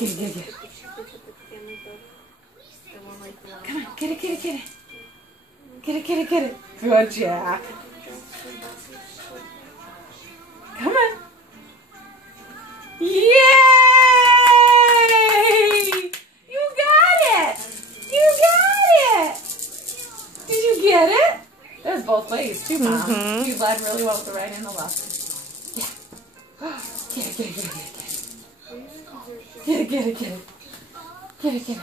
Get it, get it, get it. Come on, get it, get it, get it. Get it, get it, get it. Good, Jack. Come on. Yay! You got it! You got it! Did you get it? There's both ways too, Mom. Mm-hmm. You led really well with the right and the left. Yeah. Get it, get it, get it, get it. Get it, get it, get it. Get it, get it.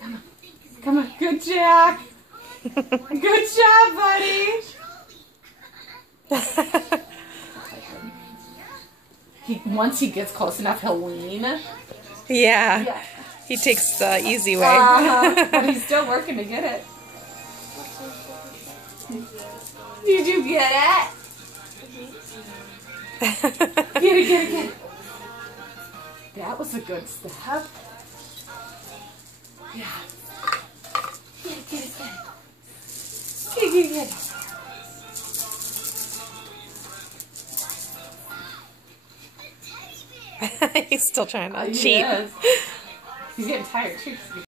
Come on. Come on. Good, Jack. Good job, buddy. Once he gets close enough, he'll lean. Yeah. He takes the easy way. But he's still working to get it. Did you get it? Get it, get it, get it. That was a good step. Yeah. Get it, get it, get it. Get it, get it, get it. He's still trying to cheat. He's getting tired too.